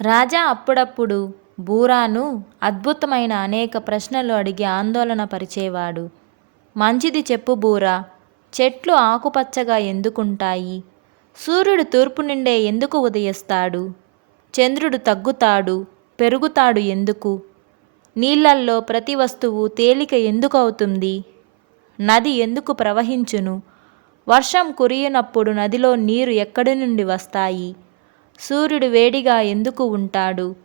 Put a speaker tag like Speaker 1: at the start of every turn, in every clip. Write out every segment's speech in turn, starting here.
Speaker 1: రాజా అప్పుడప్పుడు బూరాను అద్భుతమైన అనేక ప్రశ్నలు అడిగి ఆందోళన పరిచేవాడు. మంచిది చెప్పు బూరా చెట్లు ఆకుపచ్చగా ఎందుకుంటాయి? సూర్యుడు తూర్పు నుండే ఎందుకు ఉదయిస్తాడు? చంద్రుడు తగ్గుతాడు పెరుగుతాడు ఎందుకు? నీళ్ళల్లో ప్రతి వస్తువు తేలిక ఎందుకు అవుతుంది? నది ఎందుకు ప్రవహించును? వర్షం కురియునప్పుడు నదిలో నీరు ఎక్కడి నుండి వస్తాయి? సూర్యుడు వేడిగా ఎందుకు ఉంటాడు?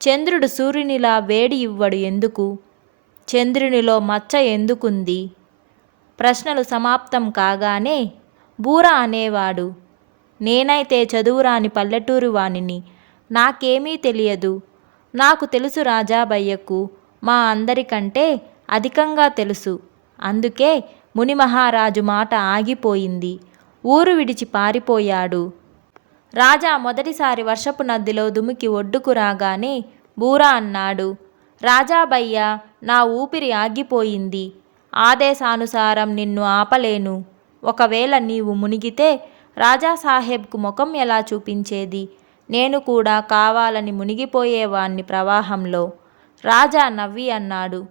Speaker 1: చంద్రుడు సూర్యునిలా వేడి ఇవ్వడు ఎందుకు? చంద్రునిలో మచ్చ ఎందుకుంది? ప్రశ్నలు సమాప్తం కాగానే బూర అనేవాడు నేనైతే చదువురాని పల్లెటూరు వానిని నాకేమీ తెలియదు. నాకు తెలుసు రాజాబయ్యకు మా అందరికంటే అధికంగా తెలుసు. అందుకే మునిమహారాజు మాట ఆగిపోయింది. ఊరు విడిచి పారిపోయాడు. రాజా మొదటిసారి వర్షపు నదిలో దుమికి ఒడ్డుకు రాగానే బూరా అన్నాడు రాజాబయ్య నా ఊపిరి ఆగిపోయింది. ఆదేశానుసారం నిన్ను ఆపలేను. ఒకవేళ నీవు మునిగితే రాజాసాహెబ్కు ముఖం ఎలా చూపించేది? నేను కూడా కావాలని మునిగిపోయేవాణ్ణి ప్రవాహంలో. రాజా నవ్వి అన్నాడు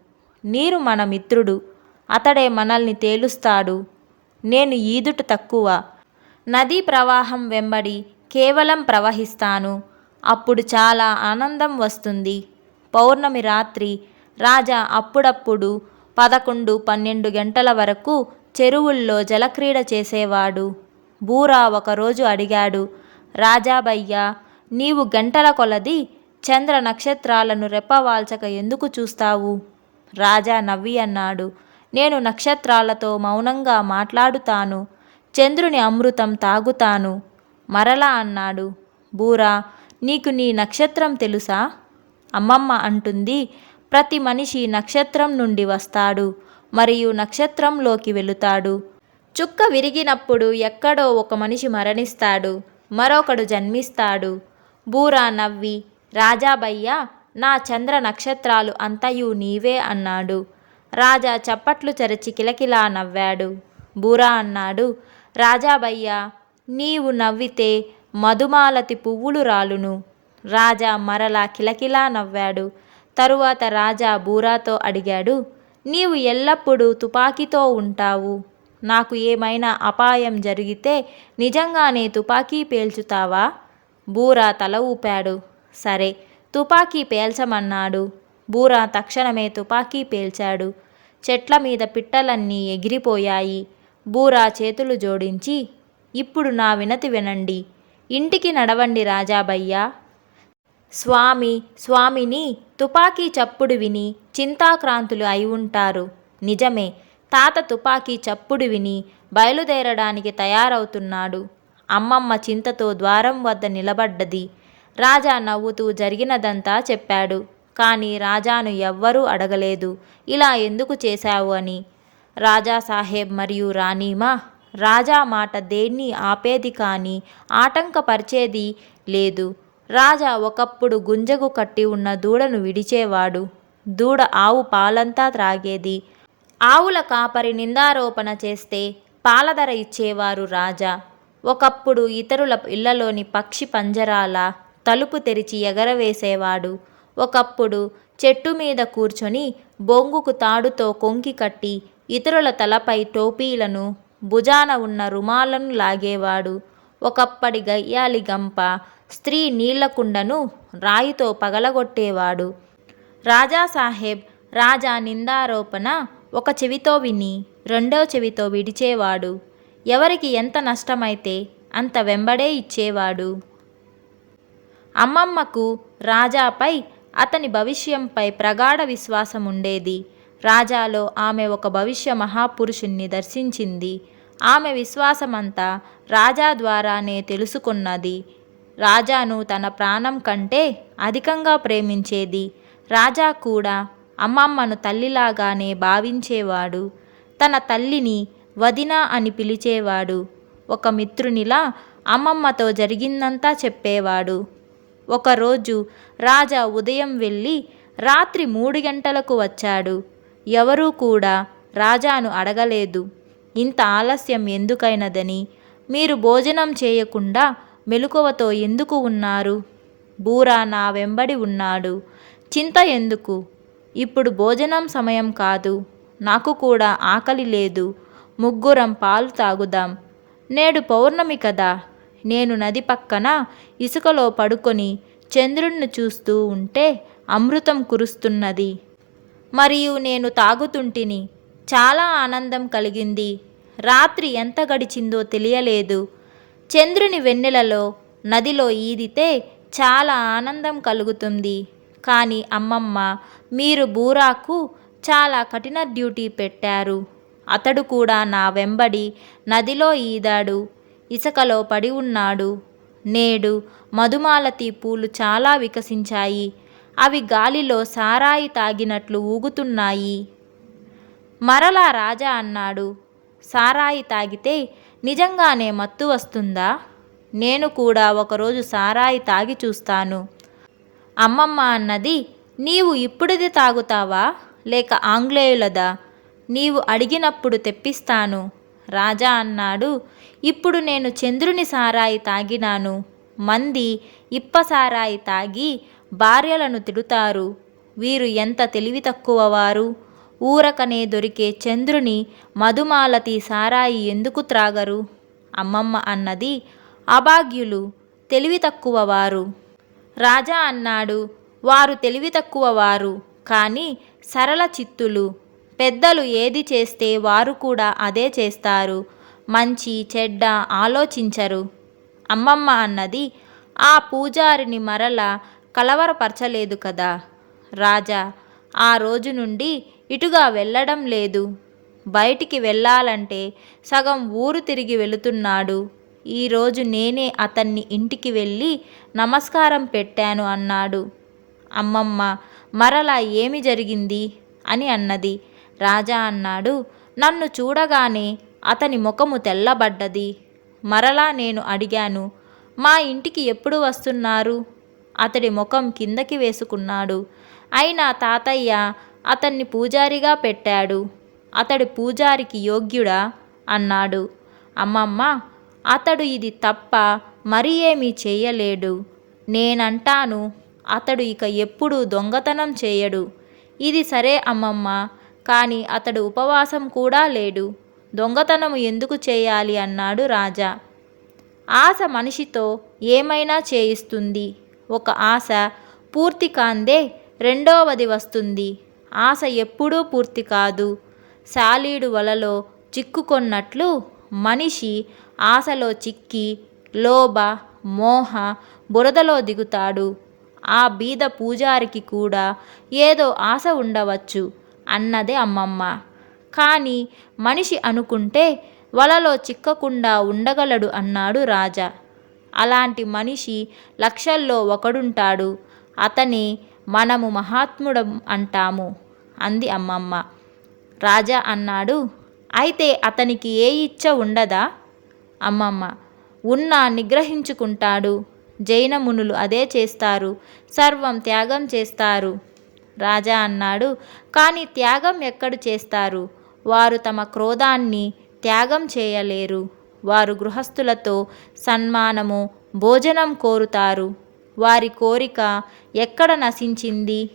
Speaker 1: నీరు మన మిత్రుడు. అతడే మనల్ని తేలుస్తాడు. నేను ఈదుట తక్కువ. నదీ ప్రవాహం వెంబడి కేవలం ప్రవహిస్తాను. అప్పుడు చాలా ఆనందం వస్తుంది. పౌర్ణమి రాత్రి రాజా అప్పుడప్పుడు పదకొండు పన్నెండు గంటల వరకు చెరువుల్లో జలక్రీడ చేసేవాడు. బూరా ఒకరోజు అడిగాడు రాజాబయ్య నీవు గంటల కొలది చంద్ర నక్షత్రాలను రెప్పవాల్చక ఎందుకు చూస్తావు? రాజా నవ్వి అన్నాడు నేను నక్షత్రాలతో మౌనంగా మాట్లాడుతాను. చంద్రుని అమృతం తాగుతాను. మరలా అన్నాడు. బూరా నీకు నీ నక్షత్రం తెలుసా? అమ్మమ్మ అంటుంది ప్రతి మనిషి నక్షత్రం నుండి వస్తాడు మరియు నక్షత్రంలోకి వెళుతాడు. చుక్క విరిగినప్పుడు ఎక్కడో ఒక మనిషి మరణిస్తాడు మరొకడు జన్మిస్తాడు. బూరా నవ్వి రాజాబయ్య నా చంద్ర నక్షత్రాలు అంతయు నీవే అన్నాడు. రాజా చప్పట్లు చరిచి కిలకిలా నవ్వాడు. బూరా అన్నాడు రాజాబయ్య నీవు నవ్వితే మధుమాలతి పువ్వులు రాలును. రాజా మరలా కిలకిలా నవ్వాడు. తరువాత రాజా బూరాతో అడిగాడు నీవు ఎల్లప్పుడూ తుపాకీతో ఉంటావు. నాకు ఏమైనా అపాయం జరిగితే నిజంగానే తుపాకీ పేల్చుతావా? బూరా తల ఊపాడు. సరే తుపాకీ పేల్చమన్నాడు. బూరా తక్షణమే తుపాకీ పేల్చాడు. చెట్ల మీద పిట్టలన్నీ ఎగిరిపోయాయి. బూరా చేతులు జోడించి ఇప్పుడు నా వినతి వినండి. ఇంటికి నడవండి రాజాబయ్యా. స్వామి స్వామిని తుపాకీ చప్పుడు విని చింతాక్రాంతులు అయి ఉంటారు. నిజమే తాత తుపాకీ చప్పుడు విని బయలుదేరడానికి తయారవుతున్నాడు. అమ్మమ్మ చింతతో ద్వారం వద్ద నిలబడ్డది. రాజా నవ్వుతూ జరిగినదంతా చెప్పాడు. కానీ రాజాను ఎవ్వరూ అడగలేదు. ఇలా ఎందుకు చేశావు అని. రాజా సాహెబ్ మరియు రాణీమా రాజా మాట దేన్ని ఆపేది కానీ ఆటంకపరిచేది లేదు. రాజా ఒకప్పుడు గుంజకు కట్టి ఉన్న దూడను విడిచేవాడు. దూడ ఆవు పాలంతా త్రాగేది. ఆవుల కాపరి నిందారోపణ చేస్తే పాలధర ఇచ్చేవారు రాజా. ఒకప్పుడు ఇతరుల ఇళ్ళలోని పక్షి పంజరాల తలుపు తెరిచి ఎగరవేసేవాడు. ఒకప్పుడు చెట్టు మీద కూర్చొని బొంగుకు తాడుతో కొంకి కట్టి ఇతరుల తలపై టోపీలను భుజాన ఉన్న రుమాలను లాగేవాడు. ఒకప్పటి గయ్యాలి గంప స్త్రీ నీళ్ళకుండను రాయితో పగలగొట్టేవాడు. రాజాసాహెబ్ రాజా నిందారోపణ ఒక చెవితో విని రెండో చెవితో విడిచేవాడు. ఎవరికి ఎంత నష్టమైతే అంత వెంబడే ఇచ్చేవాడు. అమ్మమ్మకు రాజాపై అతని భవిష్యంపై ప్రగాఢ విశ్వాసం ఉండేది రాజాలో ఆమె ఒక భవిష్య మహాపురుషుణ్ణి దర్శించింది. ఆమె విశ్వాసమంతా రాజా ద్వారానే తెలుసుకున్నది. రాజాను తన ప్రాణం కంటే అధికంగా ప్రేమించేది. రాజా కూడా అమ్మమ్మను తల్లిలాగానే భావించేవాడు. తన తల్లిని వదిన అని పిలిచేవాడు. ఒక మిత్రునిలా అమ్మమ్మతో జరిగిందంతా చెప్పేవాడు. ఒకరోజు రాజా ఉదయం వెళ్ళి రాత్రి మూడు గంటలకు వచ్చాడు. ఎవరూ కూడా రాజాను అడగలేదు. ఇంత ఆలస్యం ఎందుకైనదని? మీరు భోజనం చేయకుండా మెలకువతో ఎందుకు ఉన్నారు? బూరా నా వెంబడి ఉన్నాడు. చింత ఎందుకు? ఇప్పుడు భోజనం సమయం కాదు. నాకు కూడా ఆకలి లేదు. ముగ్గురం పాలు తాగుదాం. నేడు పౌర్ణమి కదా. నేను నది పక్కన ఇసుకలో పడుకొని చంద్రుణ్ణి చూస్తూ ఉంటే అమృతం కురుస్తున్నది. మరియు నేను తాగుతుంటిని. చాలా ఆనందం కలిగింది. రాత్రి ఎంత గడిచిందో తెలియలేదు. చంద్రుని వెన్నెలలో నదిలో ఈదితే చాలా ఆనందం కలుగుతుంది. కానీ అమ్మమ్మ మీరు బూరాకు చాలా కఠిన డ్యూటీ పెట్టారు. అతడు కూడా నా వెంబడి నదిలో ఈదాడు. ఇసుకలో పడి ఉన్నాడు. నేడు మధుమాలతి పూలు చాలా వికసించాయి. అవి గాలిలో సారాయి తాగినట్లు ఊగుతున్నాయి. మరలా రాజా అన్నాడు సారాయి తాగితే నిజంగానే మత్తు వస్తుందా? నేను కూడా ఒకరోజు సారాయి తాగి చూస్తాను. అమ్మమ్మ అన్నది నీవు ఇప్పుడిది తాగుతావా? లేక ఆంగ్లేయులదా? నీవు అడిగినప్పుడు తెప్పిస్తాను. రాజా అన్నాడు ఇప్పుడు నేను చంద్రుని సారాయి తాగినాను. మంది ఇప్ప సారాయి తాగి భార్యలను తిడుతారు. వీరు ఎంత తెలివి తక్కువవారు ఊరకనే దొరికే చంద్రుని మధుమాలతి సారాయి ఎందుకు త్రాగరు? అమ్మమ్మ అన్నది అభాగ్యులు తెలివి తక్కువవారు. రాజా అన్నాడు వారు తెలివి తక్కువవారు కానీ సరళ చిత్తులు. పెద్దలు ఏది చేస్తే వారు కూడా అదే చేస్తారు. మంచి చెడ్డ ఆలోచించరు. అమ్మమ్మ అన్నది ఆ పూజారిని మరల కలవరపరచలేదు కదా. రాజా ఆ రోజు నుండి ఇటుగా వెళ్ళడం లేదు. బయటికి వెళ్ళాలంటే సగం ఊరు తిరిగి వెళుతున్నాడు. ఈరోజు నేనే అతన్ని ఇంటికి వెళ్ళి నమస్కారం పెట్టాను అన్నాడు. అమ్మమ్మ మరలా ఏమి జరిగింది? అని అన్నది. రాజా అన్నాడు నన్ను చూడగానే అతని ముఖము తెల్లబడ్డది. మరలా నేను అడిగాను మా ఇంటికి ఎప్పుడు వస్తున్నారు? అతడి ముఖం కిందకి వేసుకున్నాడు. అయినా తాతయ్య అతన్ని పూజారిగా పెట్టాడు. అతడు పూజారికి యోగ్యుడా? అన్నాడు. అమ్మమ్మ అతడు ఇది తప్ప మరి ఏమీ చేయలేడు. నేనంటాను అతడు ఇక ఎప్పుడూ దొంగతనం చేయడు. ఇది సరే అమ్మమ్మ కానీ అతడు ఉపవాసం కూడా లేడు. దొంగతనము ఎందుకు చేయాలి? అన్నాడు రాజా. ఆశ మనిషితో ఏమైనా చేయిస్తుంది. ఒక ఆశ పూర్తి కాందే రెండవది వస్తుంది. ఆశ ఎప్పుడూ పూర్తి కాదు. శాలీడు వలలో చిక్కుకొన్నట్లు మనిషి ఆశలో చిక్కి లోభ మోహ బురదలో దిగుతాడు. ఆ బీద పూజారికి కూడా ఏదో ఆశ ఉండవచ్చు అన్నదే అమ్మమ్మ. కానీ మనిషి అనుకుంటే వలలో చిక్కకుండా ఉండగలడు అన్నాడు రాజా. అలాంటి మనిషి లక్షల్లో ఒకడుంటాడు. అతని మనము మహాత్ముడం అంటాము. అంది అమ్మమ్మ. రాజా అన్నాడు అయితే అతనికి ఏ ఇచ్చ ఉండదా? అమ్మమ్మ. ఉన్నా నిగ్రహించుకుంటాడు. జైన మునులు అదే చేస్తారు. సర్వం త్యాగం చేస్తారు. రాజా అన్నాడు కానీ త్యాగం ఎక్కడు చేస్తారు? వారు తమ క్రోధాన్ని త్యాగం చేయలేరు. వారు గృహస్థులతో సన్మానము భోజనం కోరుతారు. వారి కోరిక ఎక్కడ నశించింది?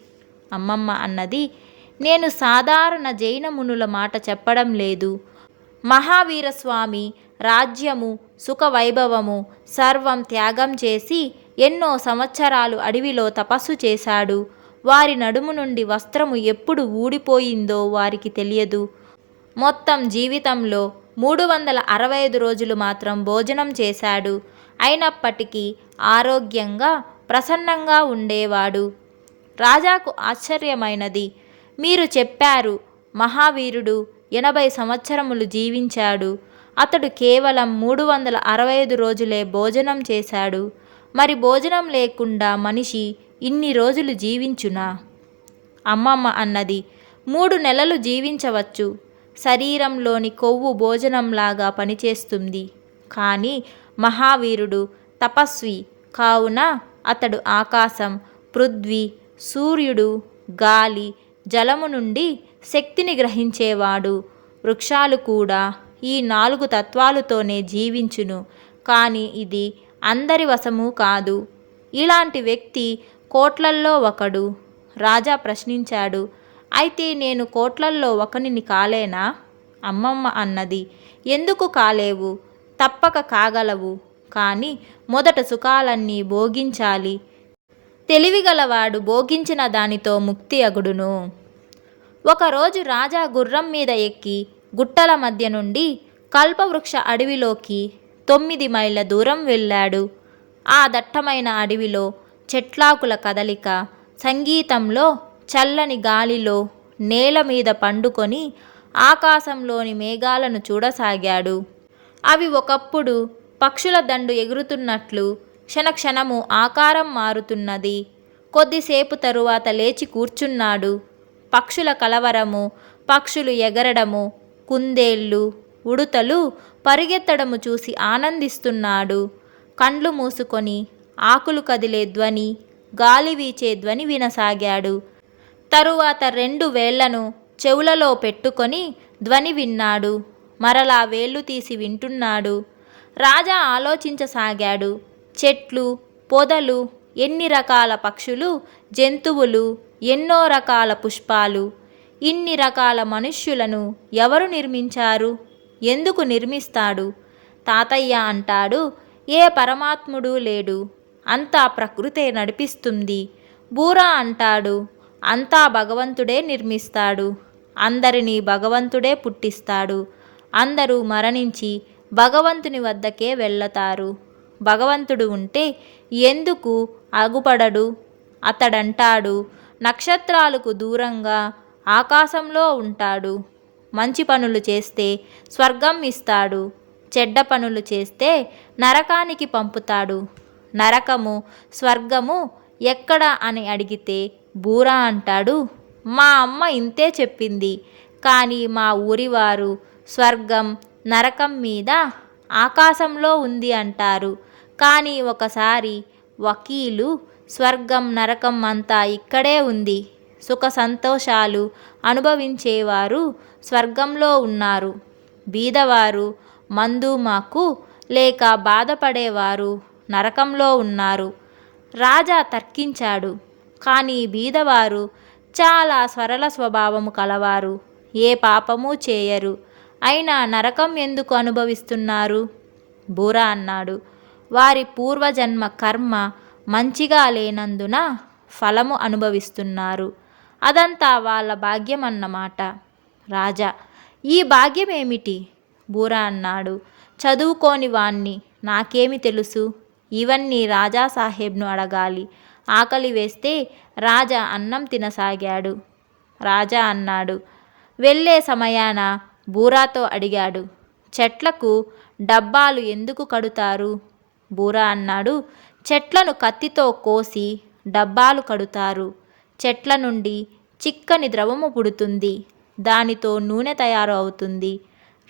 Speaker 1: అమ్మమ్మ అన్నది నేను సాధారణ జైన మునుల మాట చెప్పడం లేదు. మహావీరస్వామి రాజ్యము సుఖవైభవము సర్వం త్యాగం చేసి ఎన్నో సంవత్సరాలు అడవిలో తపస్సు చేశాడు. వారి నడుము నుండి వస్త్రము ఎప్పుడు ఊడిపోయిందో వారికి తెలియదు. మొత్తం జీవితంలో మూడు వందల అరవై ఐదు రోజులు మాత్రం భోజనం చేశాడు. అయినప్పటికీ ఆరోగ్యంగా ప్రసన్నంగా ఉండేవాడు. రాజాకు ఆశ్చర్యమైనది. మీరు చెప్పారు మహావీరుడు ఎనభై సంవత్సరములు జీవించాడు. అతడు కేవలం మూడు వందల అరవై ఐదు రోజులే భోజనం చేశాడు. మరి భోజనం లేకుండా మనిషి ఇన్ని రోజులు జీవించునా? అమ్మమ్మ అన్నది మూడు నెలలు జీవించవచ్చు. శరీరంలోని కొవ్వు భోజనంలాగా పనిచేస్తుంది. కానీ మహావీరుడు తపస్వి కావున అతడు ఆకాశం పృథ్వీ సూర్యుడు గాలి జలము నుండి శక్తిని గ్రహించేవాడు. వృక్షాలు కూడా ఈ నాలుగు తత్వాలతోనే జీవించును. కానీ ఇది అందరి వశము కాదు. ఇలాంటి వ్యక్తి కోట్లల్లో ఒకడు. రాజా ప్రశ్నించాడు అయితే నేను కోట్లల్లో ఒకనిని కాలేనా? అమ్మమ్మ అన్నది ఎందుకు కాలేవు? తప్పక కాగలవు. కానీ మొదట సుఖాలన్నీ భోగించాలి. తెలివిగలవాడు భోగించిన దానితో ముక్తి అగుడును. ఒకరోజు రాజా గుర్రం మీద ఎక్కి గుట్టల మధ్య నుండి కల్పవృక్ష అడవిలోకి తొమ్మిది మైళ్ళ దూరం వెళ్ళాడు. ఆ దట్టమైన అడవిలో చెట్లాకుల కదలిక సంగీతంలో చల్లని గాలిలో నేల మీద పండుకొని ఆకాశంలోని మేఘాలను చూడసాగాడు. అవి ఒకప్పుడు పక్షుల దండు ఎగురుతున్నట్లు క్షణక్షణము ఆకారం మారుతున్నది. కొద్దిసేపు తరువాత లేచి కూర్చున్నాడు. పక్షుల కలవరము పక్షులు ఎగరడము కుందేళ్ళు ఉడుతలు పరిగెత్తడము చూసి ఆనందిస్తున్నాడు. కండ్లు మూసుకొని ఆకులు కదిలే ధ్వని గాలి వీచే ధ్వని వినసాగాడు. తరువాత రెండు వేళ్ళను చెవులలో పెట్టుకొని ధ్వని విన్నాడు. మరలా వేళ్ళు తీసి వింటున్నాడు. రాజా ఆలోచించసాగాడు. చెట్లు పొదలు ఎన్ని రకాల పక్షులు జంతువులు ఎన్నో రకాల పుష్పాలు ఇన్ని రకాల మనుష్యులను ఎవరు నిర్మించారు? ఎందుకు నిర్మిస్తాడు? తాతయ్య అంటాడు ఏ పరమాత్ముడు లేడు అంతా ప్రకృతే నడిపిస్తుంది. బూరా అంటాడు అంతా భగవంతుడే నిర్మిస్తాడు అందరినీ భగవంతుడే పుట్టిస్తాడు అందరూ మరణించి భగవంతుని వద్దకే వెళ్ళతారు భగవంతుడు ఉంటే ఎందుకు అగుపడడు? అతడంటాడు నక్షత్రాలకు దూరంగా ఆకాశంలో ఉంటాడు. మంచి పనులు చేస్తే స్వర్గం ఇస్తాడు. చెడ్డ పనులు చేస్తే నరకానికి పంపుతాడు. నరకము స్వర్గము ఎక్కడ అని అడిగితే బూరా అంటాడు. మా అమ్మ ఇంతే చెప్పింది. కానీ మా ఊరివారు స్వర్గం నరకం మీద ఆకాశంలో ఉంది అంటారు. కానీ ఒకసారి వకీలు స్వర్గం నరకం అంతా ఇక్కడే ఉంది. సుఖ సంతోషాలు అనుభవించేవారు స్వర్గంలో ఉన్నారు. బీదవారు మందు మాకు లేక బాధపడేవారు నరకంలో ఉన్నారు. రాజా తర్కించాడు. కానీ బీదవారు చాలా సరళ స్వభావము కలవారు. ఏ పాపము చేయరు. అయినా నరకం ఎందుకు అనుభవిస్తున్నారు? బూరా అన్నాడు. వారి పూర్వజన్మ కర్మ మంచిగా లేనందున ఫలము అనుభవిస్తున్నారు. అదంతా వాళ్ళ భాగ్యం అన్నమాట రాజా ఈ భాగ్యం ఏమిటి బూరా అన్నాడు. చదువుకోని వాణ్ణి నాకేమి తెలుసు? ఇవన్నీ రాజా సాహెబ్ను అడగాలి. ఆకలి వేస్తే రాజా అన్నం తినసాగాడు. రాజా అన్నాడు. వెళ్ళే సమయాన బూరాతో అడిగాడు. చెట్లకు డబ్బాలు ఎందుకు కడుతారు? బూరా అన్నాడు. చెట్లను కత్తితో కోసి డబ్బాలు కడుతారు. చెట్ల నుండి చిక్కని ద్రవము పుడుతుంది. దానితో నూనె తయారు అవుతుంది.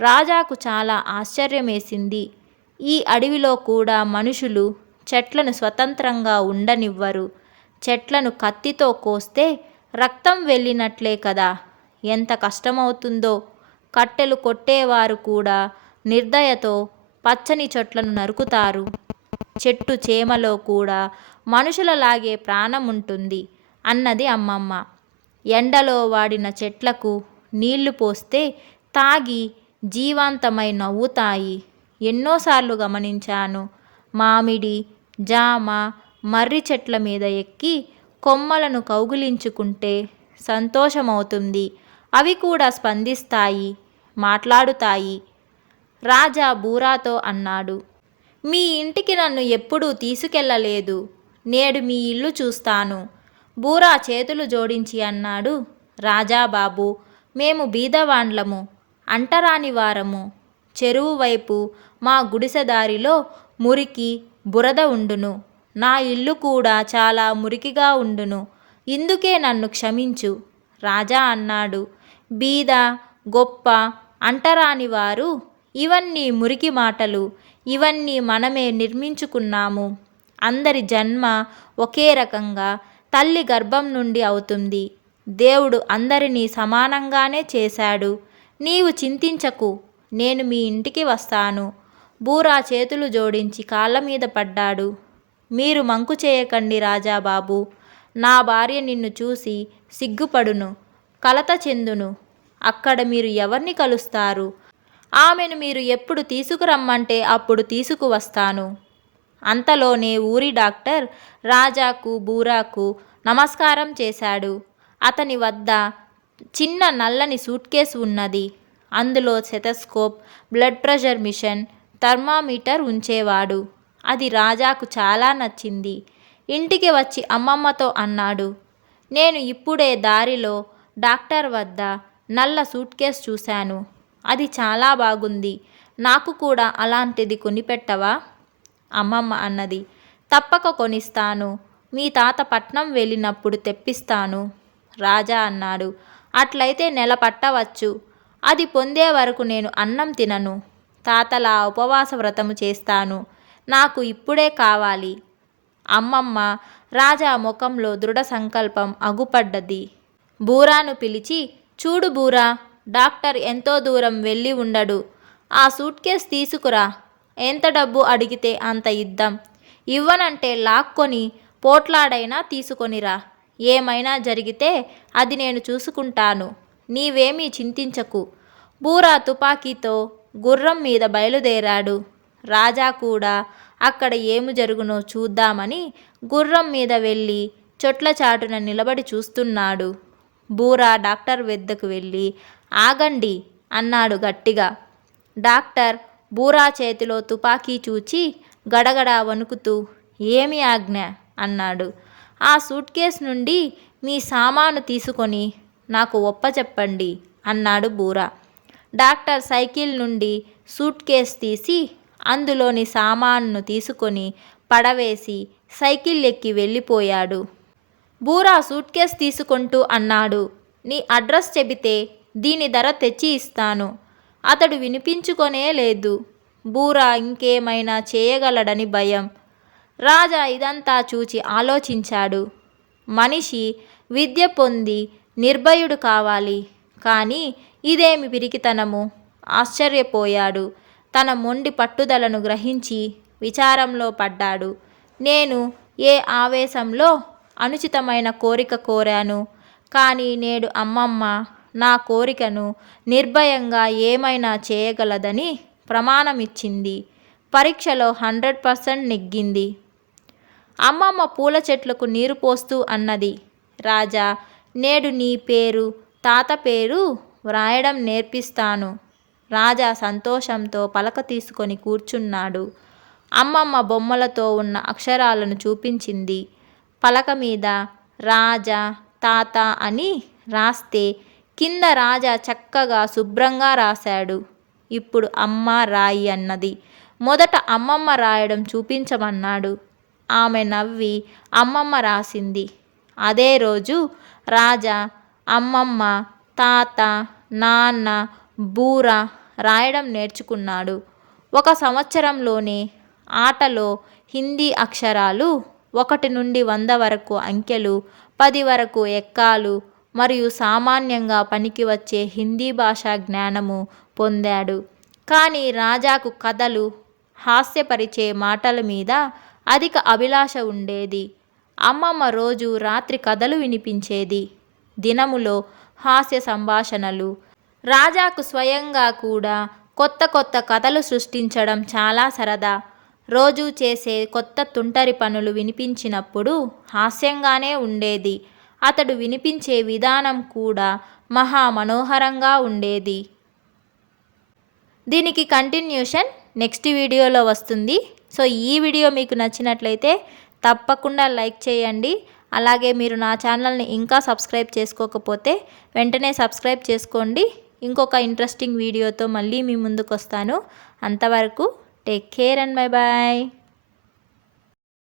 Speaker 1: రాజాకు చాలా ఆశ్చర్యమేసింది. ఈ అడవిలో కూడా మనుషులు చెట్లను స్వతంత్రంగా ఉండనివ్వరు. చెట్లను కత్తితో కోస్తే రక్తం వెళ్ళినట్లే కదా. ఎంత కష్టమవుతుందో. కట్టెలు కొట్టేవారు కూడా నిర్దయతో పచ్చని చెట్లను నరుకుతారు. చెట్టు చేమలో కూడా మనుషులలాగే ప్రాణం ఉంటుంది అన్నది అమ్మమ్మ. ఎండలో వాడిన చెట్లకు నీళ్ళు పోస్తే తాగి జీవాంతమై నవ్వుతాయి. ఎన్నోసార్లు గమనించాను. మామిడి జామ మర్రి చెట్ల మీద ఎక్కి కొమ్మలను కౌగిలించుకుంటే సంతోషమవుతుంది. అవి కూడా స్పందిస్తాయి మాట్లాడుతాయి. రాజా బూరాతో అన్నాడు. మీ ఇంటికి నన్ను ఎప్పుడూ తీసుకెళ్ళలేదు నేడు మీ ఇల్లు చూస్తాను. బూరా చేతులు జోడించి అన్నాడు. రాజాబాబు మేము బీదవాండ్లము అంటరాని వారము. చెరువు వైపు మా గుడిసెదారిలో మురికి బురద ఉండును. నా ఇల్లు కూడా చాలా మురికిగా ఉండును. ఇందుకే నన్ను క్షమించు రాజా అన్నాడు. బీద గొప్ప అంటరాని వారు ఇవన్నీ మురికి మాటలు ఇవన్నీ మనమే నిర్మించుకున్నాము. అందరి జన్మ ఒకే రకంగా తల్లి గర్భం నుండి అవుతుంది. దేవుడు అందరినీ సమానంగానే చేశాడు. నీవు చింతించకు నేను మీ ఇంటికి వస్తాను. బూరా చేతులు జోడించి కాళ్ళ మీద పడ్డాడు. మీరు మంకు చేయకండి రాజాబాబు నా భార్య నిన్ను చూసి సిగ్గుపడును కలత చెందును. అక్కడ మీరు ఎవరిని కలుస్తారు? ఆమెను మీరు ఎప్పుడు తీసుకురమ్మంటే అప్పుడు తీసుకువస్తాను. అంతలోనే ఊరి డాక్టర్ రాజాకు బూరాకు నమస్కారం చేశాడు. అతని వద్ద చిన్న నల్లని సూట్ కేసు ఉన్నది. అందులో stethoscope blood pressure machine thermometer ఉంచేవాడు. అది రాజాకు చాలా నచ్చింది. ఇంటికి వచ్చి అమ్మమ్మతో అన్నాడు నేను ఇప్పుడే దారిలో డాక్టర్ వద్ద నల్ల సూట్ కేస్ చూశాను. అది చాలా బాగుంది. నాకు కూడా అలాంటిది కొనిపెట్టవా? అమ్మమ్మ అన్నది. తప్పక కొనిస్తాను. మీ తాత పట్నం వెళ్ళినప్పుడు తెప్పిస్తాను. రాజా అన్నాడు. అట్లయితే నెల పట్టవచ్చు. అది పొందే వరకు నేను అన్నం తినను. తాతలా ఉపవాస వ్రతము చేస్తాను. నాకు ఇప్పుడే కావాలి. అమ్మమ్మ రాజా ముఖంలో దృఢ సంకల్పం అగుపడ్డది. బూరాను పిలిచి చూడు బూరా డాక్టర్ ఎంతో దూరం వెళ్ళి ఉండడు. ఆ సూట్ కేస్ తీసుకురా. ఎంత డబ్బు అడిగితే అంత ఇద్దాం. ఇవ్వనంటే లాక్కొని పోట్లాడైనా తీసుకొనిరా. ఏమైనా జరిగితే అది నేను చూసుకుంటాను. నీవేమీ చింతించకు. బూరా తుపాకీతో గుర్రం మీద బయలుదేరాడు. రాజా కూడా అక్కడ ఏమి జరుగునో చూద్దామని గుర్రం మీద వెళ్ళి చొట్ల చాటున నిలబడి చూస్తున్నాడు. బూరా డాక్టర్ వద్దకు వెళ్ళి ఆగండి అన్నాడు గట్టిగా. డాక్టర్ బూరా చేతిలో తుపాకీ చూచి గడగడ వణుకుతూ ఏమి ఆజ్ఞ? అన్నాడు. ఆ సూట్ కేస్ నుండి మీ సామాను తీసుకొని నాకు ఒప్పచెప్పండి అన్నాడు బూరా. డాక్టర్ సైకిల్ నుండి సూట్ కేస్ తీసి అందులోని సామాన్ను తీసుకొని పడవేసి సైకిల్ ఎక్కి వెళ్ళిపోయాడు. బూరా సూట్ కేస్ తీసుకుంటూ అన్నాడు. నీ అడ్రస్ చెబితే దీని ధర తెచ్చి ఇస్తాను. అతడు వినిపించుకొనే లేదు. బూరా ఇంకేమైనా చేయగలడని భయం. రాజా ఇదంతా చూచి ఆలోచించాడు. మనిషి విద్య పొంది నిర్భయుడు కావాలి. కానీ ఇదేమి పిరికితనము? ఆశ్చర్యపోయాడు. తన మొండి పట్టుదలను గ్రహించి విచారంలో పడ్డాడు. నేను ఏ ఆవేశంలో అనుచితమైన కోరిక కోరాను? కానీ నేడు అమ్మమ్మ నా కోరికను నిర్భయంగా ఏమైనా చేయగలదని ప్రమాణమిచ్చింది. పరీక్షలో హండ్రెడ్ పర్సెంట్ నెగ్గింది. అమ్మమ్మ పూల చెట్లకు నీరు పోస్తూ అన్నది. రాజా నేడు నీ పేరు తాత పేరు వ్రాయడం నేర్పిస్తాను. రాజా సంతోషంతో పలక తీసుకొని కూర్చున్నాడు. అమ్మమ్మ బొమ్మలతో ఉన్న అక్షరాలను చూపించింది. పలక మీద రాజా తాత అని రాస్తే కింద రాజా చక్కగా శుభ్రంగా రాశాడు. ఇప్పుడు అమ్మ రాయి అన్నది. మొదట అమ్మమ్మ రాయడం చూపించమన్నాడు. ఆమె నవ్వి అమ్మమ్మ రాసింది. అదే రోజు రాజా అమ్మమ్మ తాత నాన్న బూర రాయడం నేర్చుకున్నాడు. ఒక సంవత్సరంలోనే ఆటలో హిందీ అక్షరాలు ఒకటి నుండి వంద వరకు అంకెలు పది వరకు ఎక్కాలు మరియు సామాన్యంగా పనికి వచ్చే హిందీ భాషా జ్ఞానము పొందాడు. కానీ రాజాకు కథలు హాస్యపరిచే మాటల మీద అధిక అభిలాష ఉండేది. అమ్మమ్మ రోజు రాత్రి కథలు వినిపించేది. దినములో హాస్య సంభాషణలు. రాజాకు స్వయంగా కూడా కొత్త కొత్త కథలు సృష్టించడం చాలా సరదా. రోజు చేసే కొత్త తుంటరి పనులు వినిపించినప్పుడు హాస్యంగానే ఉండేది. అతడు వినిపించే విధానం కూడా మహా మనోహరంగా ఉండేది. దీనికి కంటిన్యూషన్ నెక్స్ట్ వీడియోలో వస్తుంది. సో ఈ వీడియో మీకు నచ్చినట్లయితే తప్పకుండా లైక్ చేయండి. అలాగే మీరు నా ఛానల్ని ఇంకా సబ్స్క్రైబ్ చేసుకోకపోతే వెంటనే సబ్స్క్రైబ్ చేసుకోండి. ఇంకొక ఇంట్రెస్టింగ్ వీడియోతో మళ్ళీ మీ ముందుకు వస్తాను అంతవరకు take care and bye bye